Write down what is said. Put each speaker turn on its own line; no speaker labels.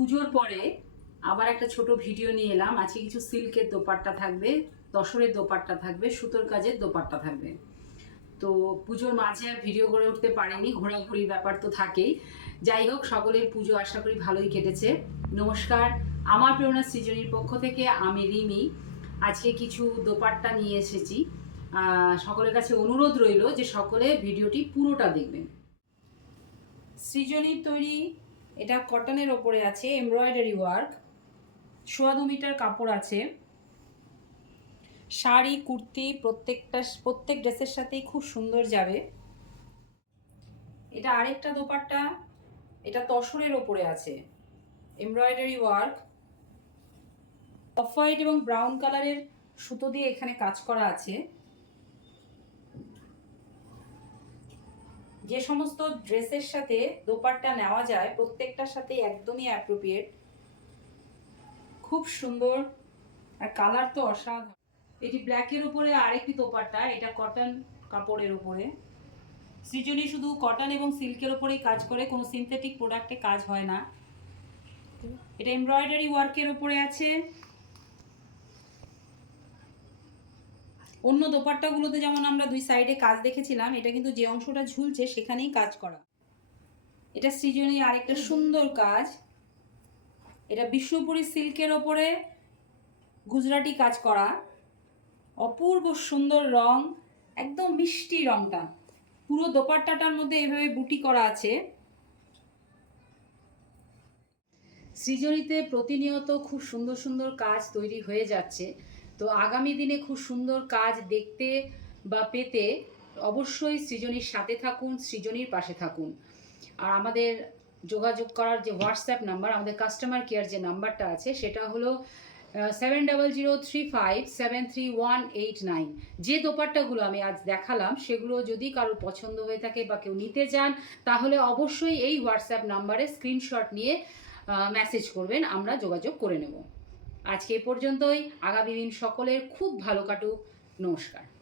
পুজোর পরে আবার একটা ছোট ভিডিও নিয়ে এলাম। আজকে কিছু সিল্কের দোপাট্টা থাকবে তসরের দোপাট্টা থাকবে, সুতোর কাজের দোপাট্টা থাকবে। তো পুজোর মাঝে আর ভিডিও করে উঠতে পারিনি, ঘোরাঘুরির ব্যাপার তো থাকেই। যাই হোক, সকলের পুজো আশা করি ভালোই কেটেছে। নমস্কার, আমার প্রেরণা সৃজনীর পক্ষ থেকে আমি রিমি। আজকে কিছু দোপাট্টা নিয়ে এসেছি। সকলের কাছে অনুরোধ রইল যে সকলে ভিডিওটি পুরোটা দেখবেন। সৃজনীর তৈরি এটা কটনের ওপরে আছে এমব্রয়ডারি ওয়ার্ক সোয়া দু মিটার কাপড় আছে। শাড়ি, কুর্তি প্রত্যেকটা, প্রত্যেক ড্রেসের সাথেই খুব সুন্দর যাবে। এটা আরেকটা দোপাট্টা, এটা তসরের ওপরে আছে। এমব্রয়ডারি ওয়ার্ক অফ হোয়াইট এবং ব্রাউন কালারের সুতো দিয়ে এখানে কাজ করা আছে। যে সমস্ত ড্রেসের সাথে দোপাট্টা নেওয়া যায়, প্রত্যেকটার সাথে একদমই অ্যাপ্রোপ্রিয়েট খুব সুন্দর আর কালার তো অসাধারণ। এটি ব্ল্যাকের উপরে আরেকটি দোপাট্টা, এটা কটন কাপড়ের উপরে। সৃজনী শুধু কটন এবং সিল্কের উপরেই কাজ করে, কোনো সিনথেটিক প্রোডাক্টে কাজ হয় না। এটা এমব্রয়ডারি ওয়ার্কের উপরে আছে। অন্য দোপাট্টাগুলোতে যেমন আমরা দুই সাইডে কাজ দেখেছিলাম, এটা কিন্তু যে অংশটা ঝুলছে সেখানেই কাজ করা। এটা সৃজনী আরেকটা সুন্দর কাজ। এটা বিষ্ণুপুরী সিল্কের ওপরে গুজরাটি কাজ করা। অপূর্ব সুন্দর রং, একদম মিষ্টি রংটা। পুরো দোপাট্টাটার মধ্যে এভাবে বুটি করা আছে। সৃজনীতে প্রতিনিয়ত খুব সুন্দর সুন্দর কাজ তৈরি হয়ে যাচ্ছে। তো আগামী দিনে খুব সুন্দর কাজ দেখতে বা পেতে অবশ্যই সৃজনীর সাথে থাকুন, সৃজনীর পাশে থাকুন। আর আমাদের যোগাযোগ করার যে হোয়াটসঅ্যাপ নাম্বার আমাদের কাস্টমার কেয়ার যে নাম্বারটা আছে, সেটা হলো seven double zero three five seven three one eight nine যে দোপাট্টাগুলো আমি আজ দেখালাম, সেগুলো যদি কারোর পছন্দ হয়ে থাকে বা কেউ নিতে চান, তাহলে অবশ্যই এই হোয়াটসঅ্যাপ নাম্বারে স্ক্রিনশট নিয়ে মেসেজ করবেন, আমরা যোগাযোগ করে নেব। আজকে পর্যন্তই। আগামী দিন সকলের খুব ভালো কাটুক। নমস্কার।